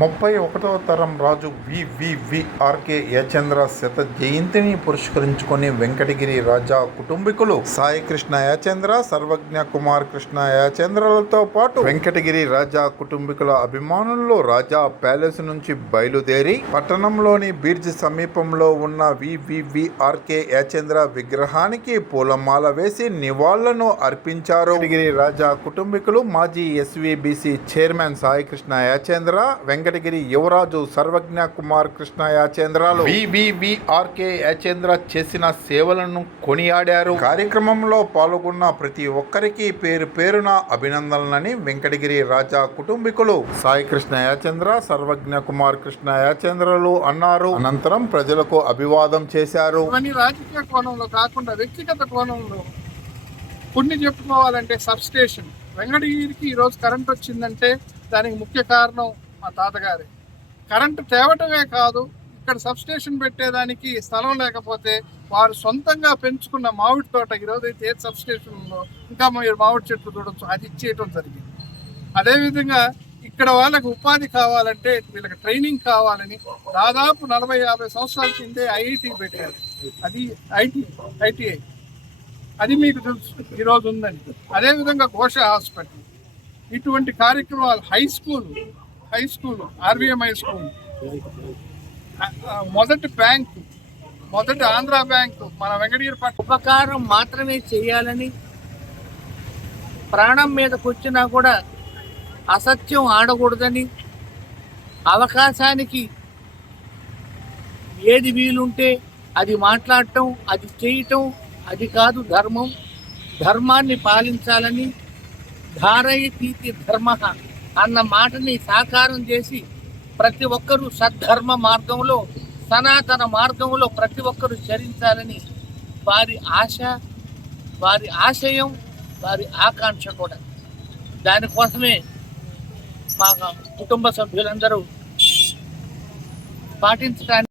ముప్పై ఒకటవ తరం రాజు వివివిఆర్కే యచంద్ర శత జయంతిని పురస్కరించుకొని వెంకటగిరి రాజా కుటుంబీకులు సాయికృష్ణ యాచంద్ర సర్వజ్ఞ కుమార్ కృష్ణ యాచంద్రలతో పాటు వెంకటగిరి రాజా కుటుంబీకుల అభిమానుల్లో రాజా ప్యాలెస్ నుంచి బయలుదేరి పట్టణంలోని బీర్జ్ సమీపంలో ఉన్న వివివిఆర్కే యాచంద్ర విగ్రహానికి పూలమాల వేసి నివాళులను అర్పించారు. వెంకటగిరి రాజా కుటుంబీకులు మాజీ ఎస్వీబీసీ చైర్మన్ సాయికృష్ణ కృష్ణ వెంకట వెంకటగిరి యువరాజు సర్వజ్ఞ కుమార్ కృష్ణ యాచేంద్రాలు వివివిఆర్కే యాచేంద్ర చేసిన సేవలను కొనియాడారు. కార్యక్రమంలో పాల్గొన్న ప్రతి ఒక్కరికి పేరు పేరున అభినందనలని వెంకటగిరి రాజా కుటుంబీకులు. సాయి కృష్ణ యాచేంద్ర సర్వజ్ఞ కుమార్ కృష్ణ యాచేంద్రలు అన్నారు. అనంతరం ప్రజలకు అభివాదం చేశారు. రాజకీయ కోణంలో కాకుండా వ్యక్తిగత కోణంలో కొన్ని చెప్పుకోవాలంటే సబ్ స్టేషన్. వెంకటగిరికి ఈరోజు కరెంట్ వచ్చిందంటే దానికి ముఖ్య కారణం మా తాతగారి. కరెంటు తేవటమే కాదు ఇక్కడ సబ్స్టేషన్ పెట్టేదానికి స్థలం లేకపోతే వారు సొంతంగా పెంచుకున్న మామిడి తోట ఈరోజు అయితే ఏ సబ్స్టేషన్లో ఉందో ఇంకా మీరు మామిడి చెట్లు చూడొచ్చు అది ఇచ్చేయటం జరిగింది. అదేవిధంగా ఇక్కడ వాళ్ళకి ఉపాధి కావాలంటే వీళ్ళకి ట్రైనింగ్ కావాలని దాదాపు నలభై యాభై సంవత్సరాల కిందే ఐఐటి పెట్టారు. అది ఐటీ ఐటీఐ అది మీకు తెలుసు ఈరోజు ఉందని అదేవిధంగా ఘోష హాస్పిటల్. ఇటువంటి కార్యక్రమాలు high school high school RVM high school మొదటి బ్యాంకు మొదటి ఆంధ్ర బ్యాంకు మన వెంకటగిరి పట్ల ఉపకారం మాత్రమే చేయాలని ప్రాణం మీదకు వచ్చినా కూడా అసత్యం ఆడకూడదని అవకాశానికి ఏది వీలుంటే అది మాట్లాడటం అది చేయటం అది కాదు ధర్మం. ధర్మాన్ని పాలించాలని ధారయతీతి ధర్మ. అన్న మాటని సాకారం చేసి ప్రతి ఒక్కరూ సద్ధర్మ మార్గంలో సనాతన మార్గంలో ప్రతి ఒక్కరూ చరించాలని వారి ఆశ వారి ఆశయం వారి ఆకాంక్ష కూడా. దానికోసమే మా కుటుంబ సభ్యులందరూ పాటించడానికి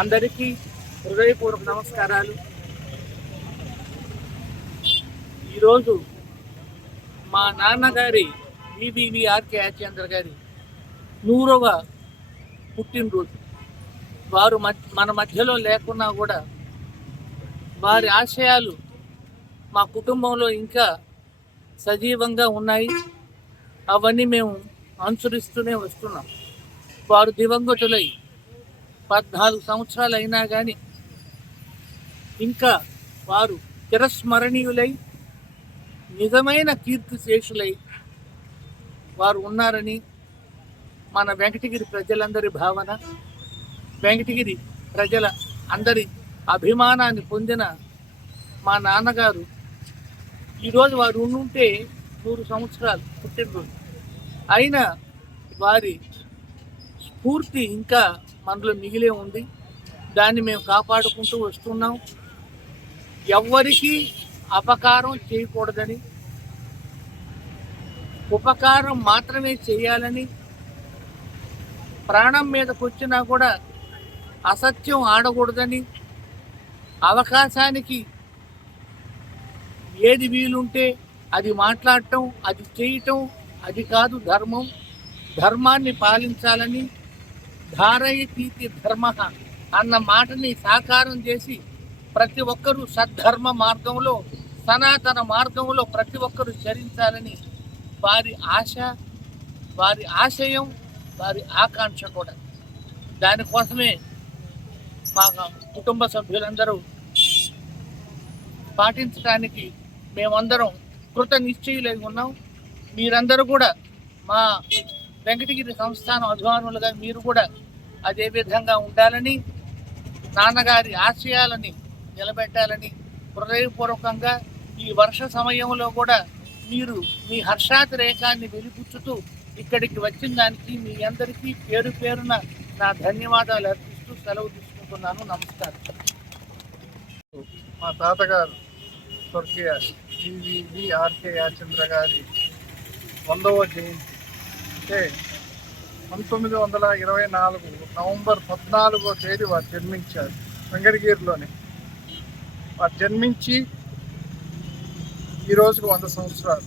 అందరికీ హృదయపూర్వక నమస్కారాలు. ఈరోజు మా నాన్నగారి వివివి ఆర్కే గారి నూరవ పుట్టినరోజు. వారు మధ్య మన మధ్యలో లేకున్నా కూడా వారి ఆశయాలు మా కుటుంబంలో ఇంకా సజీవంగా ఉన్నాయి. అవన్నీ మేము అనుసరిస్తూనే వస్తున్నాం. వారు దివంగతులై పద్నాలుగు సంవత్సరాలు అయినా కానీ ఇంకా వారు తిరస్మరణీయులై నిజమైన కీర్తిశేషులై వారు ఉన్నారని మన వెంకటగిరి ప్రజలందరి భావన. వెంకటగిరి ప్రజల అందరి అభిమానాన్ని పొందిన మా నాన్నగారు ఈరోజు వారు ఉండుంటే నూరు సంవత్సరాలు పుట్టినరోజు అయినా వారి స్ఫూర్తి ఇంకా మనలో మిగిలే ఉంది. దాన్ని మేము కాపాడుకుంటూ వస్తున్నాం. ఎవ్వరికీ అపకారం చేయకూడదని ఉపకారం మాత్రమే చేయాలని ప్రాణం మీదకి వచ్చినా కూడా అసత్యం ఆడకూడదని అవకాశానికి ఏది వీలుంటే అది మాట్లాడటం అది చేయటం అది కాదు ధర్మం. ధర్మాన్ని పాలించాలని ధారయతీతి ధర్మ అన్న మాటని సాకారం చేసి ప్రతి ఒక్కరూ సద్ధర్మ మార్గంలో సనాతన మార్గంలో ప్రతి ఒక్కరూ చరించాలని వారి ఆశ వారి ఆశయం వారి ఆకాంక్ష కూడా. దానికోసమే మా కుటుంబ సభ్యులందరూ పాటించడానికి మేమందరం కృత నిశ్చయులై ఉన్నాం. మీరందరూ కూడా మా వెంకటగిరి సంస్థానం అభిమానులుగా మీరు కూడా అదే విధంగా ఉండాలని నాన్నగారి ఆశయాలని నిలబెట్టాలని హృదయపూర్వకంగా ఈ వర్ష సమయంలో కూడా మీరు మీ హర్షాతిరేకాన్ని వెలిపుచ్చుతూ ఇక్కడికి వచ్చిన దానికి మీ అందరికీ పేరు పేరున నా ధన్యవాదాలు అర్పిస్తూ సెలవు తీసుకుంటున్నాను. నమస్కారం. మా తాతగారు స్వర్గీయ జీవీవి ఆర్కే యాచంద్ర గారి వందవ జయంతి. అంటే పంతొమ్మిది వందల ఇరవై నాలుగు నవంబర్ పద్నాలుగో తేదీ వారు జన్మించారు వెంకటగిరిలోనే వారు జన్మించి ఈరోజుకు వంద సంవత్సరాలు.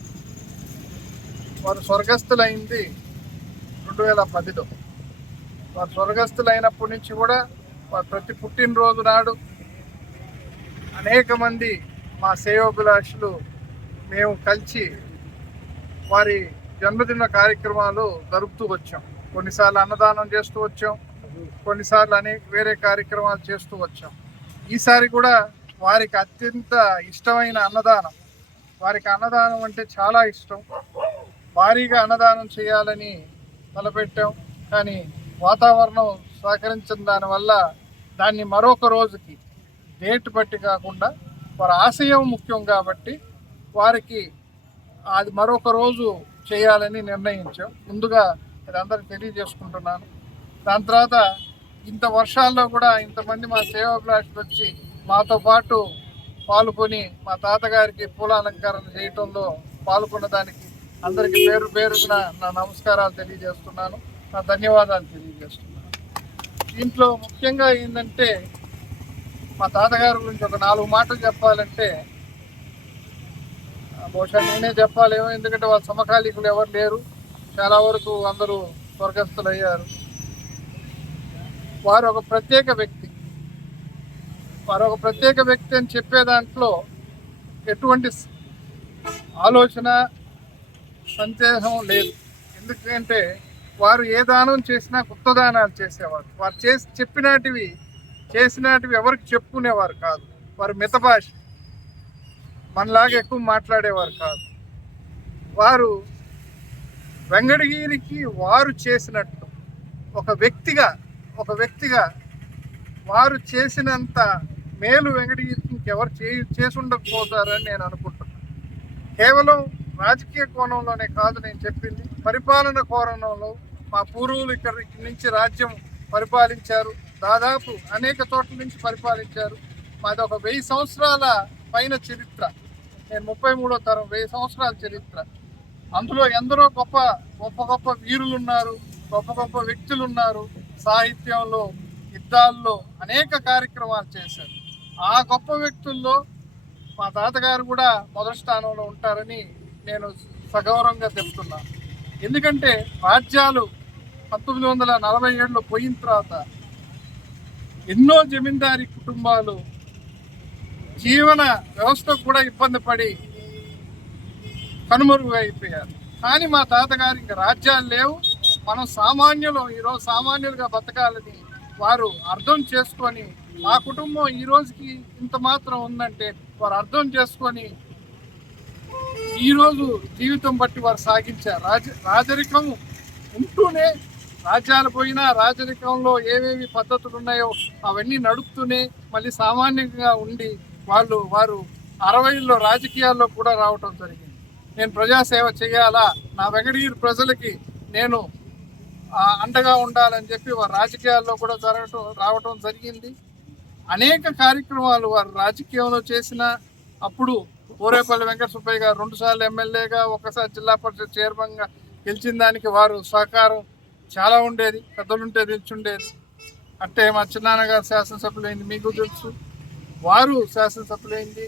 వారు స్వర్గస్థులైంది రెండు వేల పదిలో. వారు స్వర్గస్థులైనప్పటి నుంచి కూడా వారు ప్రతి పుట్టినరోజు నాడు అనేక మంది మా సేవోభిలాషులు మేము కలిసి వారి జన్మదిన కార్యక్రమాలు జరుపుతూ వచ్చాం. కొన్నిసార్లు అన్నదానం చేస్తూ వచ్చాం. కొన్నిసార్లు అనేక వేరే కార్యక్రమాలు చేస్తూ వచ్చాం. ఈసారి కూడా వారికి అత్యంత ఇష్టమైన అన్నదానం. వారికి అన్నదానం అంటే చాలా ఇష్టం. భారీగా అన్నదానం చేయాలని తలపెట్టాం. కానీ వాతావరణం సహకరించిన దానివల్ల దాన్ని మరొక రోజుకి డేట్ బట్టి కాకుండా వారి ఆశయం ముఖ్యం కాబట్టి వారికి అది మరొక రోజు చేయాలని నిర్ణయించాం. ముందుగా ఇది అందరికి తెలియజేసుకుంటున్నాను. దాని తర్వాత ఇంత వర్షాల్లో కూడా ఇంతమంది మా సేవాభిలాషులు వచ్చి మాతో పాటు పాల్గొని మా తాతగారికి పూల అలంకరణ చేయటంలో పాల్గొన్న దానికి అందరికీ పేరు పేరున నా నమస్కారాలు తెలియజేస్తున్నాను. నా ధన్యవాదాలు తెలియజేస్తున్నాను. దీంట్లో ముఖ్యంగా ఏంటంటే మా తాతగారి గురించి ఒక నాలుగు మాటలు చెప్పాలంటే బహుశా నేనే చెప్పాలేమో ఎందుకంటే వాళ్ళ సమకాలీకులు ఎవరు లేరు. చాలా వరకు అందరూ స్వర్గస్థులు అయ్యారు వారు ఒక ప్రత్యేక వ్యక్తి. వారు ఒక ప్రత్యేక వ్యక్తి అని చెప్పే దాంట్లో ఎటువంటి ఆలోచన సందేహం లేదు. ఎందుకంటే వారు ఏ దానం చేసినా కొత్త దానాలు చేసేవారు. వారు చేసి చెప్పినటివి చేసినటివి ఎవరికి చెప్పుకునేవారు కాదు. వారు మిత భాష మనలాగా ఎక్కువ మాట్లాడేవారు కాదు. వారు వెంకటగిరికి వారు చేసినట్టు ఒక వ్యక్తిగా ఒక వ్యక్తిగా వారు చేసినంత మేలు వెంకటగిరికి ఇంకెవరు చే చేసి ఉండకపోతారని నేను అనుకుంటున్నాను. కేవలం రాజకీయ కోణంలోనే కాదు నేను చెప్పింది. పరిపాలన కోణంలో మా పూర్వులు ఇక్కడి నుంచి రాజ్యం పరిపాలించారు. దాదాపు అనేక చోట్ల నుంచి పరిపాలించారు. మాది ఒక వెయ్యి సంవత్సరాల పైన చరిత్ర. నేను ముప్పై మూడో తరం వెయ్యి సంవత్సరాల చరిత్ర. అందులో ఎందరో గొప్ప గొప్ప గొప్ప వీరులు ఉన్నారు గొప్ప గొప్ప వ్యక్తులు ఉన్నారు సాహిత్యంలో యుద్ధాల్లో అనేక కార్యక్రమాలు చేశారు. ఆ గొప్ప వ్యక్తుల్లో మా తాతగారు కూడా మొదటి స్థానంలో ఉంటారని నేను సగౌరవంగా చెప్తున్నాను ఎందుకంటే రాజ్యాలు పంతొమ్మిది వందల నలభై ఏడులో పోయిన తర్వాత ఎన్నో జమీందారీ కుటుంబాలు జీవన వ్యవస్థకు కూడా ఇబ్బంది పడి కనుమరుగు అయిపోయారు. కానీ మా తాతగారు ఇంకా రాజ్యాలు లేవు. మనం సామాన్యులు ఈరోజు సామాన్యులుగా బతకాలని వారు అర్థం చేసుకొని మా కుటుంబం ఈ రోజుకి ఇంత మాత్రం ఉందంటే వారు అర్థం చేసుకొని ఈరోజు జీవితం బట్టి వారు సాగించారు రాజ రాజరికం ఉంటూనే రాజ్యాలు పోయినా రాజరికంలో ఏవేవి పద్ధతులు ఉన్నాయో అవన్నీ నడుపుతూనే మళ్ళీ సామాన్యంగా ఉండి వాళ్ళు వారు అరవైల్లో రాజకీయాల్లో కూడా రావటం జరిగింది. నేను ప్రజాసేవ చేయాలా? నా వెంకటగిరి ప్రజలకి నేను అండగా ఉండాలని చెప్పి వారు రాజకీయాల్లో కూడా జరగటం రావటం జరిగింది. అనేక కార్యక్రమాలు వారు రాజకీయంలో చేసిన అప్పుడు ఊరేపల్లి వెంకట సుబ్బయ్య గారు రెండుసార్లు ఎమ్మెల్యేగా ఒకసారి జిల్లా పరిషత్ చైర్మన్గా గెలిచిన దానికి వారు సహకారం చాలా ఉండేది పెద్దలుంటే ఉండేది అంటే మా చిన్నాన్నగారు శాసనసభ్యులైంది మీకు తెలుసు? వారు శాసనసభ్యులైంది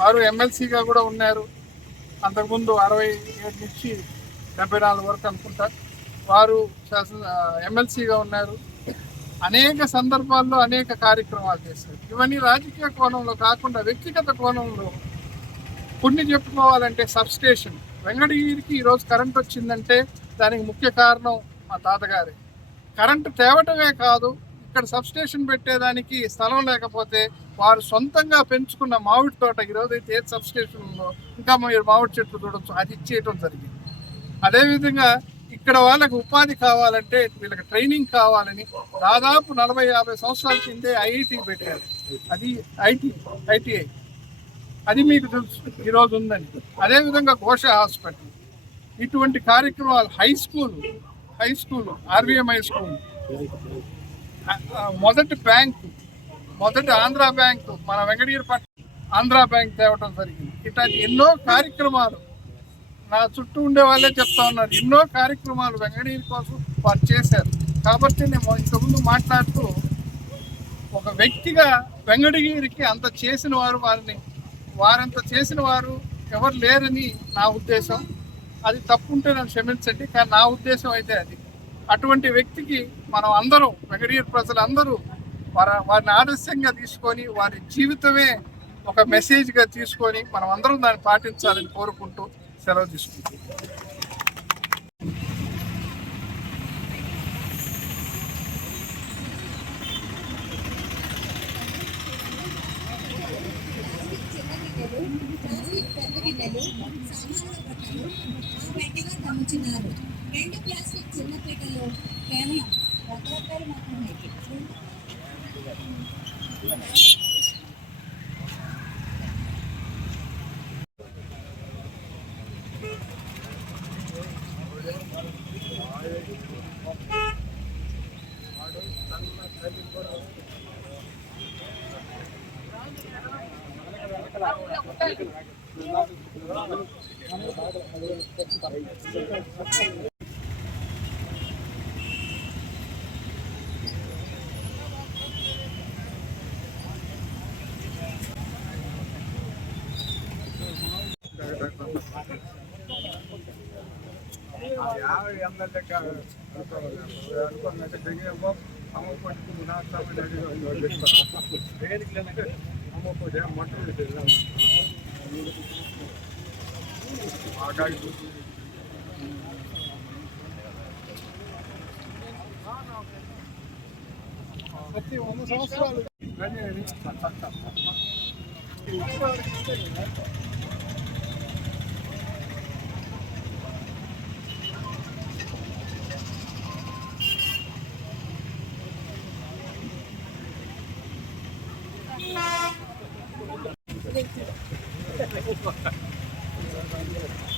వారు ఎమ్మెల్సీగా కూడా ఉన్నారు. అంతకుముందు అరవై ఏడు నుంచి డెబ్బై నాలుగు వరకు అనుకుంటా వారు శాసన ఎమ్మెల్సీగా ఉన్నారు. అనేక సందర్భాల్లో అనేక కార్యక్రమాలు చేశారు. ఇవన్నీ రాజకీయ కోణంలో కాకుండా వ్యక్తిగత కోణంలో కొన్ని చెప్పుకోవాలంటే సబ్స్టేషన్. వెంగడగిరికి ఈరోజు కరెంట్ వచ్చిందంటే దానికి ముఖ్య కారణం మా తాతగారే. కరెంటు తేవటమే కాదు ఇక్కడ సబ్స్టేషన్ పెట్టేదానికి స్థలం లేకపోతే వారు సొంతంగా పెంచుకున్న మామిడి తోట ఈరోజు అయితే ఏ సబ్స్టేషన్ ఉందో ఇంకా మీరు మామిడి చెట్లు చూడొచ్చు అది ఇచ్చేయటం జరిగింది. అదేవిధంగా ఇక్కడ వాళ్ళకు వాళ్ళకి ఉపాధి కావాలంటే వీళ్ళకి ట్రైనింగ్ కావాలని దాదాపు నలభై యాభై సంవత్సరాల కిందే ఐఐటి పెట్టారు. అది ఐటీ ఐటీఐ. అది మీకు తెలుసు ఈరోజు ఉందని. అదేవిధంగా ఘోష హాస్పిటల్. ఇటువంటి కార్యక్రమాలు high school high school RVM high school. మొదటి బ్యాంకు మొదటి ఆంధ్ర బ్యాంకు మన వెంకటగిరి పట్ల ఆంధ్ర బ్యాంక్ తేవటం జరిగింది. ఇట్లాంటి ఎన్నో కార్యక్రమాలు నా చుట్టూ ఉండే వాళ్ళే చెప్తా ఉన్నారు. ఎన్నో కార్యక్రమాలు వెంకటగిరి కోసం వారు చేశారు. కాబట్టి నేను ఇంతకుముందు మాట్లాడుతూ ఒక వ్యక్తిగా వెంకటగిరికి అంత చేసిన వారు వారిని వారంత చేసిన వారు ఎవరు లేరని నా ఉద్దేశం. అది తప్పుంటే నన్ను క్షమించండి కానీ నా ఉద్దేశం అయితే అది. అటువంటి వ్యక్తికి మనం అందరం వెంకటగిరి ప్రజలందరూ వారి వారిని ఆదర్శంగా తీసుకొని వారి జీవితమే ఒక మెసేజ్గా తీసుకొని మనం అందరం దాన్ని పాటించాలని కోరుకుంటూ సెలవు తీసుకుంటాం ಹಾಗಾಗಿ ప్రతి సంవత్సరాలు Thank you.